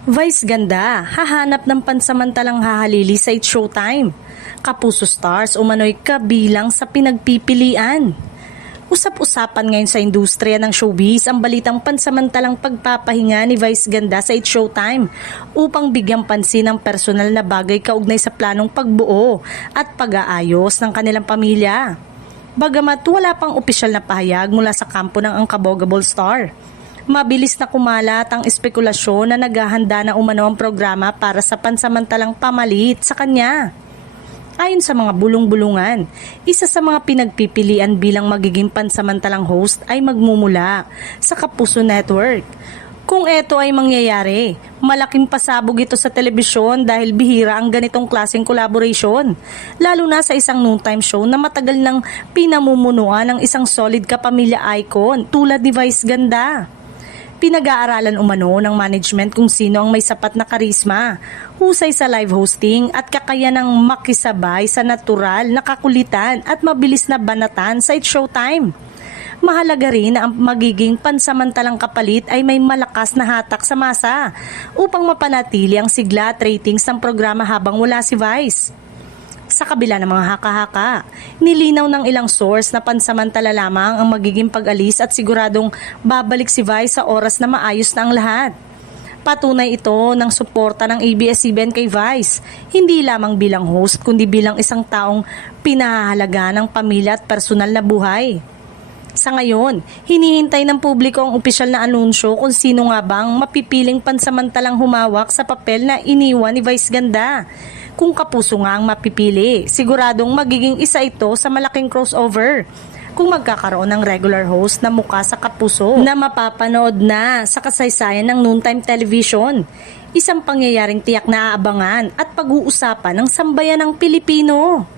Vice ganda, hahanap ng pansamantalang hahalili sa It's Showtime. Kapuso Stars umano'y kabilang sa pinagpipilian. Usap-usapan ngayon sa industriya ng showbiz ang balitang pansamantalang pagpapahinga ni Vice Ganda sa It's Showtime upang bigyang pansin ang personal na bagay kaugnay sa planong pagbuo at pag-aayos ng kanilang pamilya. Bagamat wala pang opisyal na pahayag mula sa kampo ng Unbogable Star, mabilis na kumalat ang espekulasyon na naghahanda na umano ang programa para sa pansamantalang pamalit sa kanya. Ayon sa mga bulong-bulungan, isa sa mga pinagpipilian bilang magiging pansamantalang host ay magmumula sa Kapuso Network. Kung ito ay mangyayari, malaking pasabog ito sa telebisyon dahil bihira ang ganitong klaseng collaboration, lalo na sa isang noontime show na matagal nang pinamumunuan ng isang solid kapamilya icon tulad ni Vice Ganda. Pinag-aaralan umano ng management kung sino ang may sapat na karisma, husay sa live hosting at kakayanang makisabay sa natural na kakulitan at mabilis na banatan sa It's Showtime. Mahalaga rin na ang magiging pansamantalang kapalit ay may malakas na hatak sa masa upang mapanatili ang sigla at ratings ng programa habang wala si Vice. Sa kabila ng mga haka-haka, nilinaw ng ilang source na pansamantala lamang ang magiging pag-alis at siguradong babalik si Vice sa oras na maayos na ang lahat. Patunay ito ng suporta ng ABS-CBN kay Vice, hindi lamang bilang host kundi bilang isang taong pinahahalaga ng pamilya at personal na buhay. Sa ngayon, hinihintay ng publiko ang opisyal na anunsyo kung sino nga bang mapipiling pansamantalang humawak sa papel na iniwan ni Vice Ganda. Kung Kapuso nga ang mapipili, siguradong magiging isa ito sa malaking crossover kung magkakaroon ng regular host na mukha sa Kapuso na mapapanood na sa kasaysayan ng noontime television. Isang pangyayaring tiyak na aabangan at pag-uusapan ng sambayan ng Pilipino.